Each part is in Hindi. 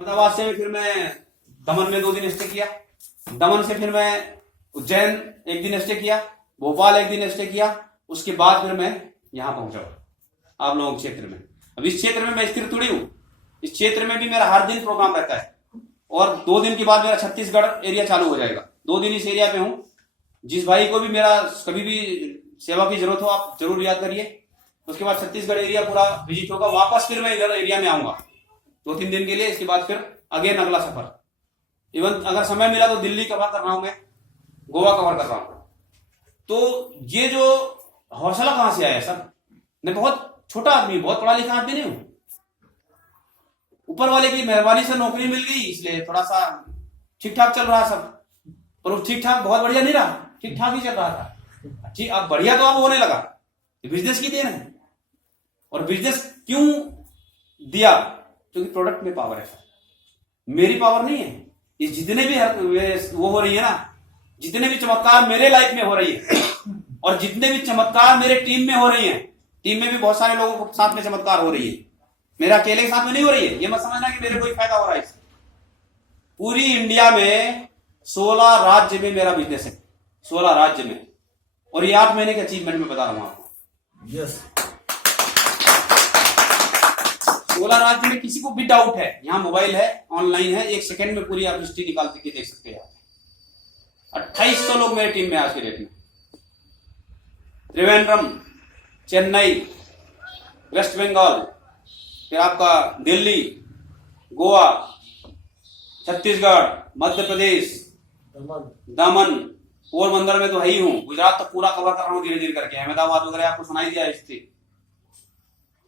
अहमदाबाद से फिर मैं दमन में 2 दिन स्टे किया। दमन से फिर मैं उज्जैन 1 दिन स्टे किया, भोपाल 1 दिन स्टे किया। उसके बाद फिर मैं यहाँ पहुंचा आप लोगों के क्षेत्र में। अब इस क्षेत्र में मैं स्थिर थोड़ी हूँ, इस क्षेत्र में भी मेरा हर दिन प्रोग्राम रहता है और 2 दिन के बाद मेरा छत्तीसगढ़ एरिया चालू हो जाएगा। 2 दिन इस एरिया पे हूँ। जिस भाई को भी मेरा कभी भी सेवा की जरूरत हो आप जरूर याद करिए। उसके बाद छत्तीसगढ़ एरिया पूरा विजिट होगा, वापस फिर मैं इधर एरिया में आऊंगा 2-3 दिन के लिए। इसके बाद फिर अगेन अगला सफर। इवन अगर समय मिला तो दिल्ली कवर कर रहा हूं, मैं गोवा कवर कर रहा हूं। तो ये जो हौसला कहां से आया सर? मैं बहुत छोटा आदमी, बहुत पढ़ा लिखा आदमी नहीं हूं। ऊपर वाले की मेहरबानी से नौकरी मिल गई, इसलिए थोड़ा सा ठीक ठाक चल रहा सब। पर वो ठीक ठाक बहुत बढ़िया नहीं रहा, ठीक ठाक ही चल रहा था। ठीक अब बढ़िया तो अब होने लगा। बिजनेस की देन है। और बिजनेस क्यों दिया? क्योंकि प्रोडक्ट में पावर है। मेरी पावर नहीं है। ये जितने भी वो हो रही है ना, जितने भी चमत्कार मेरे लाइफ में हो रही है और जितने भी चमत्कार मेरे टीम में हो रही है, टीम में भी बहुत सारे लोगों के साथ में चमत्कार हो रही है, मेरा अकेले के साथ में नहीं हो रही है। ये मत समझना कि मेरे को ही फायदा हो रहा है इससे। पूरी इंडिया में 16 राज्य में मेरा बिजनेस है, 16 राज्य में। और ये 8 महीने के अचीवमेंट में बता रहा हूं आपको। यस 16 राज्य में किसी को भी डाउट है, यहाँ मोबाइल है, ऑनलाइन है, 1 सेकंड में पूरी आप हिस्ट्री निकाल के देख सकते हैं। 2800 लोग मेरे टीम में आज के डेट में। त्रिवेंद्रम, चेन्नई, वेस्ट बंगाल, फिर आपका दिल्ली, गोवा, छत्तीसगढ़, मध्य प्रदेश, दमन, पोरबंदर में तो है ही हूं। गुजरात तो पूरा कवर कर रहा हूं धीरे धीरे करके। अहमदाबाद वगैरह आपको सुनाई दिया हिस्ट्री।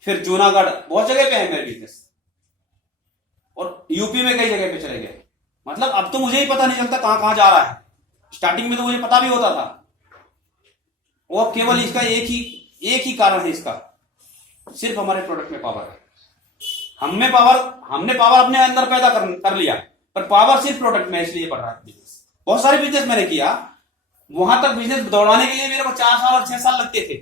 फिर जूनागढ़, बहुत जगह पे है मेरे बिजनेस। और यूपी में कई जगह पे चले गए। मतलब अब तो मुझे ही पता नहीं चलता कहां कहां जा रहा है। स्टार्टिंग में तो मुझे पता भी होता था। और केवल इसका एक ही कारण है इसका, सिर्फ हमारे प्रोडक्ट में पावर है। हमने पावर अपने अंदर पैदा कर लिया, पर पावर सिर्फ प्रोडक्ट में, इसलिए बढ़ रहा है बिजनेस। बहुत सारे बिजनेस मैंने किया, वहां तक बिजनेस दौड़ाने के लिए मेरे को 4 साल और 6 साल लगते थे।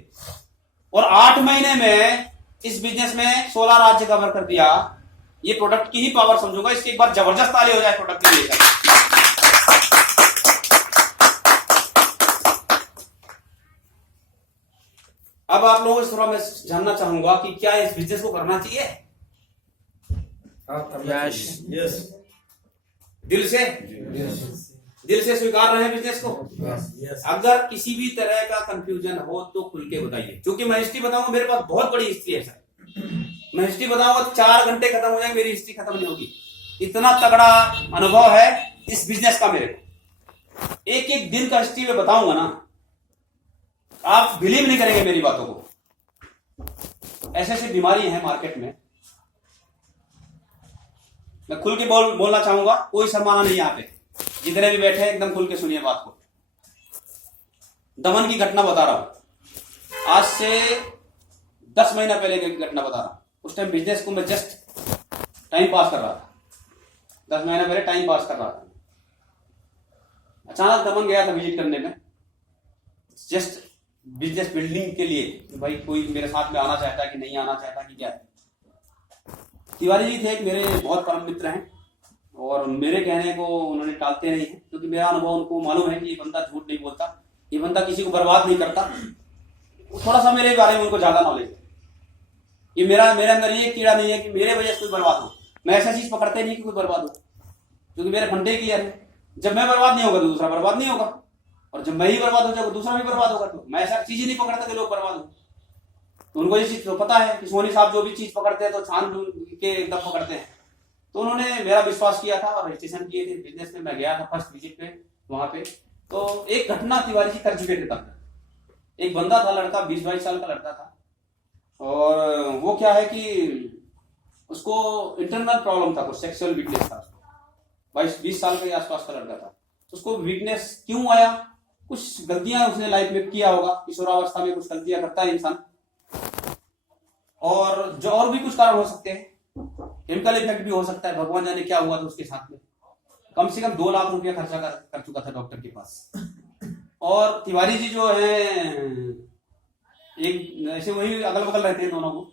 और 8 महीने में इस बिजनेस में 16 राज्य कवर कर दिया। ये प्रोडक्ट की ही पावर समझूंगा। इसकी एक बार जबरदस्त ताली हो जाए प्रोडक्ट के लिए। अब आप लोगों से थोड़ा मैं जानना चाहूंगा कि क्या इस बिजनेस को करना चाहिए? यस दिल से स्वीकार रहे हैं बिजनेस को। यस अगर किसी भी तरह का कंफ्यूजन हो तो खुल के बताइए, क्योंकि मैं हिस्ट्री बताऊंगा। मेरे पास बहुत बड़ी हिस्ट्री है सर। मैं हिस्ट्री बताऊंगा 4 घंटे खत्म हो जाएंगे, मेरी हिस्ट्री खत्म नहीं होगी। इतना तगड़ा अनुभव है इस बिजनेस का मेरे को। एक एक दिन का हिस्ट्री में बताऊंगा ना, आप बिलीव नहीं करेंगे मेरी बातों को। ऐसे ऐसी बीमारी है मार्केट में। मैं खुल के बोलना चाहूंगा, कोई शर्माना नहीं यहाँ पे। जितने भी बैठे हैं एकदम खुल के सुनिए बात को। दमन की घटना बता रहा हूं, आज से 10 महीना पहले की घटना बता रहा हूं। उस टाइम बिजनेस को मैं जस्ट टाइम पास कर रहा था। 10 महीना पहले टाइम पास कर रहा था। अचानक दमन गया था विजिट करने में, जस्ट बिजनेस बिल्डिंग के लिए। तो भाई कोई मेरे साथ में आना चाहता है कि नहीं आना चाहता कि क्या है। तिवारी जी थे एक मेरे बहुत परम मित्र हैं, और मेरे कहने को उन्होंने टालते नहीं है, क्योंकि मेरा अनुभव उनको मालूम है कि ये बंदा झूठ नहीं बोलता, ये बंदा किसी को बर्बाद नहीं करता। थोड़ा सा मेरे बारे में उनको ज्यादा नॉलेज है। ये मेरे अंदर ये कीड़ा नहीं है कि मेरे वजह से कोई बर्बाद हो। मैं ऐसा चीज पकड़ते नहीं कि कोई बर्बाद हो, क्योंकि मेरे फंडे क्लियर है। जब मैं बर्बाद नहीं होगा तो दूसरा बर्बाद नहीं होगा, और जब मैं ही बर्बाद हो जाऊंगा दूसरा भी बर्बाद होगा। तो मैं ऐसा चीज ही नहीं पकड़ता कि लोग बर्बाद हो। तो उनको ये चीज तो पता है कि सोनी साहब जो भी चीज पकड़ते हैं तो छान के एकदम पकड़ते हैं। तो उन्होंने मेरा विश्वास किया था और रजिस्ट्रेशन किए थे बिजनेस में। मैं गया था फर्स्ट विजिट पे वहां पे। तो एक घटना तिवारी जी कर चुके थे तब। एक बंदा था, लड़का 20-22 साल का लड़का था, और वो क्या है कि उसको इंटरनल प्रॉब्लम था, कुछ सेक्सुअल वीकनेस था उसको। 22-20 साल के आसपास का लड़का था। तो उसको वीकनेस क्यों आया? कुछ गलतियां उसने लाइफ में किया होगा। किशोरावस्था में कुछ गलतियां करता है इंसान, और जो और भी कुछ कारण हो सकते हैं। केमिकल इफेक्ट भी हो सकता है। भगवान जाने क्या हुआ था उसके साथ में। कम से कम 2 लाख रुपया खर्चा कर चुका था डॉक्टर के पास। और तिवारी जी जो है एक ऐसे वही अगल बगल रहते हैं दोनों को।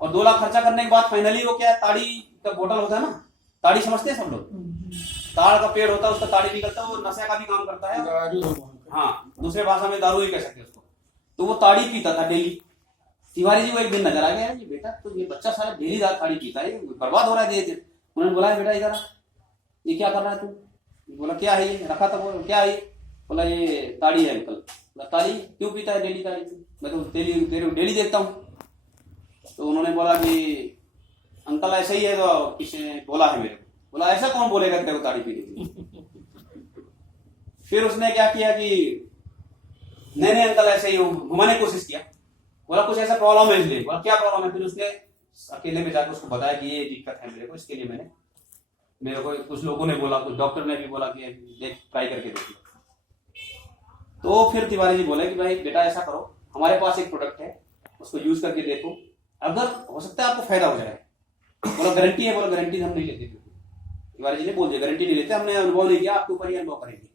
और 2 लाख खर्चा करने के बाद फाइनली वो क्या, ताड़ी का बोतल होता है ना, ताड़ी समझते हैं सब लोग, ताड़ का पेड़ होता है, उसका ताड़ी निकलता है, वो नशे का भी काम करता है। हाँ, दूसरे भाषा में दारू ही कह सकते हैं उसको। तो वो ताड़ी पीता था डेली। तिवारी जी को एक दिन नजर आ गया, ये बेटा तो ये बच्चा सारा डेली ताड़ी पीता है, बर्बाद हो रहा है धीरे धीरे। उन्होंने बोला बेटा इधर ये क्या कर रहा है तू? बोला क्या है ये? रखा था। बोला क्या है ये? बोला ये ताड़ी है अंकल। बोला ताड़ी क्यों पीता है डेली ताड़ी? मैं तो डेली देखता हूँ। तो उन्होंने बोला कि अंकल ऐसा ही है, तो किसी ने बोला है मेरे को। बोला ऐसा कौन बोलेगा तेरे को ताड़ी पीने के लिए? फिर उसने क्या किया कि नहीं अंकल ऐसे ही घुमाने की कोशिश किया। बोला कुछ ऐसा प्रॉब्लम है इसलिए। बोला क्या प्रॉब्लम है? फिर उसने अकेले में जाकर उसको बताया कि ये दिक्कत है मेरे को, इसके लिए मेरे को कुछ लोगों ने बोला, कुछ डॉक्टर ने भी बोला कि देख ट्राई करके देख लो। तो फिर तिवारी जी बोले कि भाई बेटा ऐसा करो, हमारे पास एक प्रोडक्ट है, उसको यूज करके देखो, अगर हो सकता है आपको फायदा हो जाए। बोला गारंटी है? बोला गारंटी हम नहीं लेते। तिवारी जी ने बोल दिया गारंटी नहीं लेते, हमने अनुभव नहीं किया, आपके ऊपर ही अनुभव करेंगे।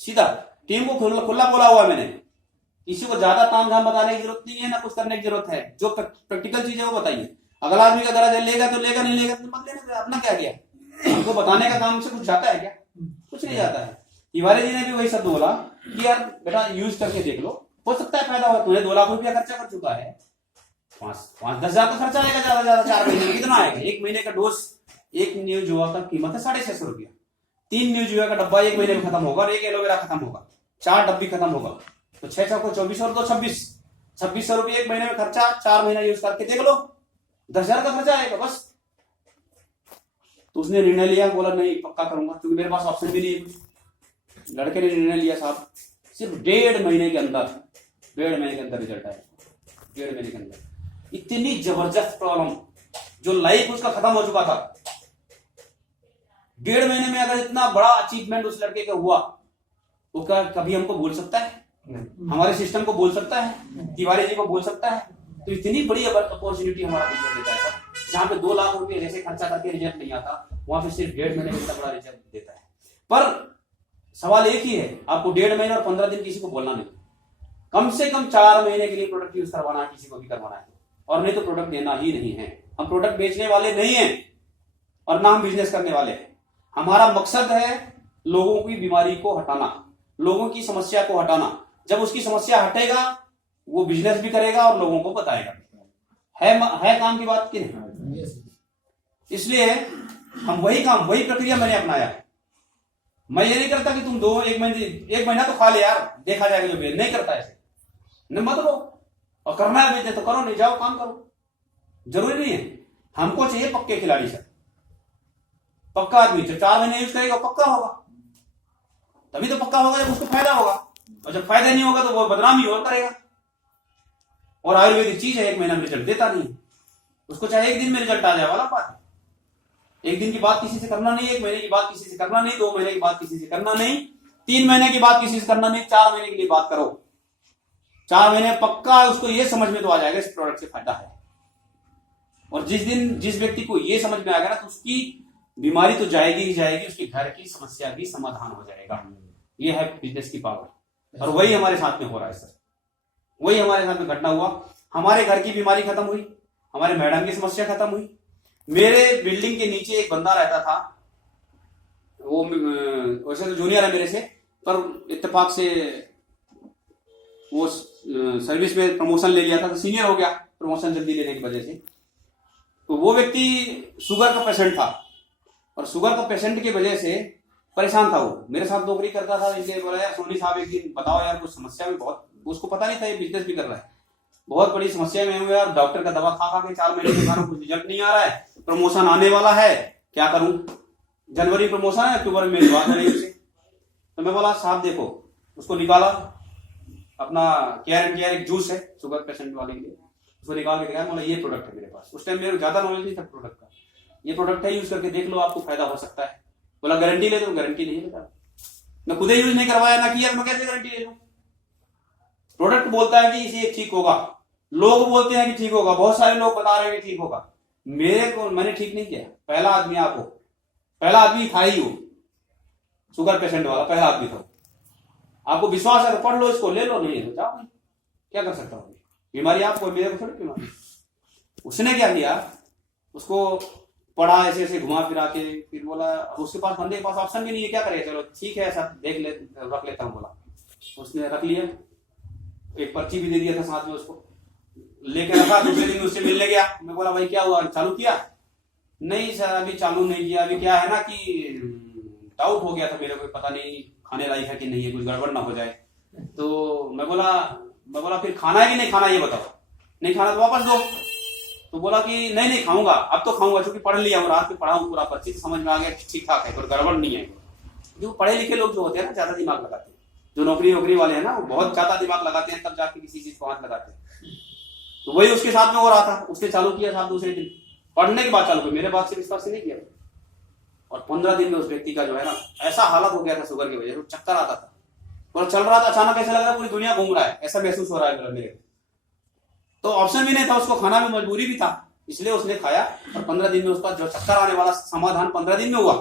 सीधा टीम को खुला बोला हुआ मैंने, किसी को ज्यादा ताम झाम बताने की जरूरत नहीं है, ना कुछ करने की जरूरत है। जो प्रैक्टिकल चीज है वो बताइए। अगला आदमी का दर्जा लेगा तो लेगा, नहीं लेगा तो मत लेना, अपना क्या गया। हमको बताने का काम से कुछ जाता है क्या? कुछ नहीं जाता है। तिवारी जी ने भी वही शब्द बोला कि यार बेटा यूज करके देख लो, हो सकता है फायदा हो। तुम्हें 2 लाख रुपया खर्चा कर चुका है, 5-10 हजार का खर्चा आएगा ज्यादा 4 महीने में। कितना आएगा? 1 महीने का डोज, एक न्यू जुआ का कीमत है 650 रुपया। 3 न्यू जुआ का डब्बा 1 महीने में खत्म होगा, और 1 एलोवेरा खत्म होगा, 4 डब्बी खत्म होगा। तो 6 को 24 और 2 2600 रुपये 1 महीने में खर्चा, 4 महीना यूज करके देख लो, 10 हजार का खर्चा आएगा बस। तो उसने निर्णय लिया, बोला नहीं पक्का करूंगा, क्योंकि मेरे पास ऑप्शन भी नहीं है। लड़के ने निर्णय लिया साहब, सिर्फ 1.5 महीने के अंदर रिजल्ट आया। 1.5 महीने के अंदर इतनी जबरदस्त प्रॉब्लम, जो लाइफ उसका खत्म हो चुका था, 1.5 महीने में अगर इतना बड़ा अचीवमेंट उस लड़के का हुआ, तो क्या कभी हमको बोल सकता है? हमारे सिस्टम को बोल सकता है? तिवारी जी को बोल सकता है? तो इतनी बड़ी अपॉर्चुनिटी हमारा बिजनेस देता है सर, जहां पे 2 लाख रुपए जैसे खर्चा करके रिजल्ट नहीं आता, वहां पे सिर्फ 1.5 महीने में इतना बड़ा रिजल्ट देता है। पर सवाल एक ही है, आपको 1.5 महीने और 15 दिन किसी को बोलना नहीं, कम से कम 4 महीने के लिए प्रोडक्ट यूज करवाना है, किसी को भी करवाना है, और नहीं तो प्रोडक्ट देना ही नहीं है। हम प्रोडक्ट बेचने वाले नहीं है, और ना हम बिजनेस करने वाले हैं। हमारा मकसद है लोगों की बीमारी को हटाना, लोगों की समस्या को हटाना। जब उसकी समस्या हटेगा, वो बिजनेस भी करेगा और लोगों को बताएगा। है काम की बात की नहीं? इसलिए हम वही प्रक्रिया मैंने अपनाया। मैं ये नहीं करता कि तुम 1 महीना तो खा ले यार, देखा जाएगा जो नहीं करता ऐसे, नहीं मत लो, और करना है बेचने तो करो, नहीं जाओ काम करो, जरूरी नहीं है। हमको चाहिए पक्के खिलाड़ी सर, पक्का आदमी जो 4 महीने यूज करेगा पक्का होगा, तभी तो पक्का होगा जब उसको फायदा होगा, और जब फायदा नहीं होगा तो वो बदनामी और करेगा। और आयुर्वेदिक चीज है, 1 महीना में रिजल्ट देता नहीं, उसको चाहे 1 दिन में रिजल्ट आ जाए वाला बात है। 1 दिन की बात किसी से करना नहीं, 1 महीने की बात किसी से करना नहीं, 2 महीने की बात किसी से करना नहीं, 3 महीने की बात किसी से करना नहीं, 4 महीने के लिए बात करो। 4 महीने पक्का उसको ये समझ में तो आ जाएगा इस प्रोडक्ट से फायदा है। और जिस व्यक्ति को ये समझ में आएगा ना, तो उसकी बीमारी तो जाएगी ही जाएगी, उसके घर की समस्या भी समाधान हो जाएगा। ये है बिजनेस की पावर, और वही हमारे साथ में हो रहा है सर। वही हमारे साथ में घटना हुआ, हमारे घर की बीमारी खत्म हुई, हमारे मैडम की समस्या खत्म हुई। मेरे बिल्डिंग के नीचे एक बंदा रहता था, वो वैसे तो जूनियर है मेरे से, पर इत्तेफाक से वो सर्विस में प्रमोशन ले लिया था, तो सीनियर हो गया प्रमोशन जल्दी लेने की वजह से। तो वो व्यक्ति शुगर का पेशेंट था, और शुगर का पेशेंट की वजह से परेशान था। वो मेरे साथ नौकरी करता था, इसलिए बोला यार सोनी साहब एक दिन बताओ यार, कुछ समस्या भी बहुत, उसको पता नहीं था ये बिजनेस भी कर रहा है, बहुत बड़ी समस्या में हुए, और डॉक्टर का दवा खा के 4 महीने के बाद कुछ रिजल्ट नहीं आ रहा है, प्रमोशन आने वाला है, क्या करूं? जनवरी प्रमोशन है, अक्टूबर में बात है उसे। तो मैं बोला साहब देखो, उसको निकाला, अपना केयर एंड केयर एक जूस है शुगर पेशेंट वाले के लिए, उसको निकाल के दिखाया, बोला ये प्रोडक्ट है मेरे पास। उस टाइम मेरे ज्यादा नॉलेज नहीं था प्रोडक्ट का, ये प्रोडक्ट है, यूज करके देख लो, आपको फायदा हो सकता है। बोला गारंटी ले दो, गारंटी नहीं लेता, मैं खुद ही यूज नहीं करवाया ना किया, मैं कैसे गारंटी ले लूं? प्रोडक्ट बोलता है कि इसे ठीक होगा, लोग बोलते हैं कि ठीक होगा, बहुत सारे लोग बता रहे हैं कि ठीक होगा, मैंने ठीक नहीं किया। पहला आदमी पहला आदमी था ही वो शुगर पेशेंट वाला, पहला आदमी था। आपको विश्वास है तो पढ़ लो इसको, ले लो, नहीं तो जाओ, क्या कर सकता हूं? बीमारी आपको, मेरे को थोड़ी बीमारी। उसने क्या किया, उसको पढ़ा ऐसे ऐसे घुमा फिरा के, फिर बोला अब उसके पास, बंदे के पास ऑप्शन भी नहीं है, क्या करे, चलो ठीक है ऐसा देख ले, रख लेता हूँ बोला। उसने रख लिया, एक पर्ची भी दे दिया था साथ में उसको, लेके रखा। दूसरे दिन उससे मिलने गया, मैं बोला भाई क्या हुआ, चालू किया? नहीं सर अभी चालू नहीं किया, अभी क्या है ना कि डाउट हो गया था मेरे को, पता नहीं खाने लायक है कि नहीं है, कुछ गड़बड़ ना हो जाए। तो मैं बोला फिर खाना है कि नहीं खाना ये बताओ। नहीं खाना तो वापस दो। तो बोला कि नहीं खाऊंगा, अब तो खाऊंगा, क्योंकि पढ़ लिया हूँ, रात में पढ़ा हूँ पूरा पर्ची, समझ में आ गया ठीक ठाक है, कोई गड़बड़ नहीं है। जो पढ़े लिखे लोग जो होते हैं ना, ज्यादा दिमाग लगाते हैं, जो नौकरी वाले हैं ना, वो बहुत ज्यादा दिमाग लगाते हैं, तब जाके किसी चीज को हाथ लगाते हैं। तो वही उसके साथ में हो रहा था, उसने चालू किया साहब दूसरे दिन, पढ़ने के बाद चालू किया, मेरे बात से विश्वास नहीं किया। और 15 दिन में उस व्यक्ति का जो है ना ऐसा हालत हो गया था शुगर की वजह से, चक्कर आता था, और चल रहा था, अचानक ऐसा लग रहा है पूरी दुनिया घूम रहा है, ऐसा महसूस हो रहा है मेरे। तो ऑप्शन भी नहीं था, उसको खाना भी मजबूरी भी था, इसलिए उसने खाया। और 15 दिन में उसका जो चक्कर आने वाला समाधान 15 दिन में हुआ।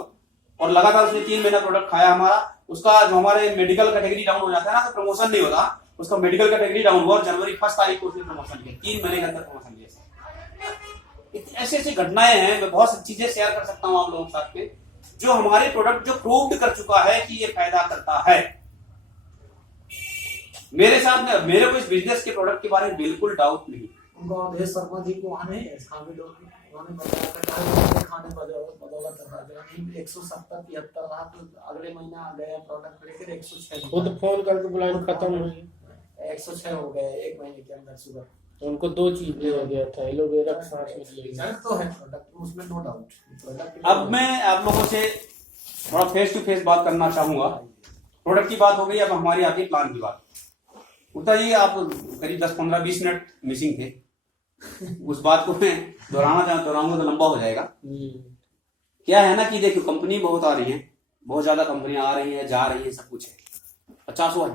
और लगातार उसने 3 महीना प्रोडक्ट खाया हमारा। उसका जो हमारे मेडिकल कैटेगरी डाउन हो जाता है ना, तो प्रमोशन नहीं होता, उसका मेडिकल कैटेगरी डाउन हुआ और जनवरी 1 तारीख को उसने प्रमोशन लिया, 3 महीने के अंदर प्रमोशन लिया। ऐसी ऐसी घटनाएं हैं, मैं बहुत सी चीजें शेयर कर सकता हूँ आप लोगों के साथ में, जो हमारे प्रोडक्ट जो प्रूव्ड कर चुका है कि ये फायदा करता है। मेरे साथ में, मेरे को इस बिजनेस के प्रोडक्ट के बारे में बिल्कुल डाउट नहीं। उनको अवधेश शर्मा जी को आने उन्होंने बताया था खाने बदौलत 170-73 रहा, तो अगले महीना गया प्रोडक्ट लेकर 106 खुद फोन करके बुलाया, खत्म हो गया, 106 हो गए 1 महीने के अंदर शुगर। तो उनको 2 चीज दिया गया था, एलोवेरा के साथ में दिया गया। तो है प्रोडक्ट, उसमें नो डाउट। अब मैं आप लोगों से थोड़ा फेस टू फेस बात करना चाहूंगा। प्रोडक्ट की बात हो गई, अब हमारी आती प्लान की बात। उतना जी आप करीब 10-15-20 मिनट मिसिंग थे, उस बात को मैं दोहराऊंगा तो लंबा हो जाएगा। क्या है ना कि देखो कंपनी बहुत आ रही है, बहुत ज्यादा कंपनियां आ रही है, जा रही है, सब कुछ है, 50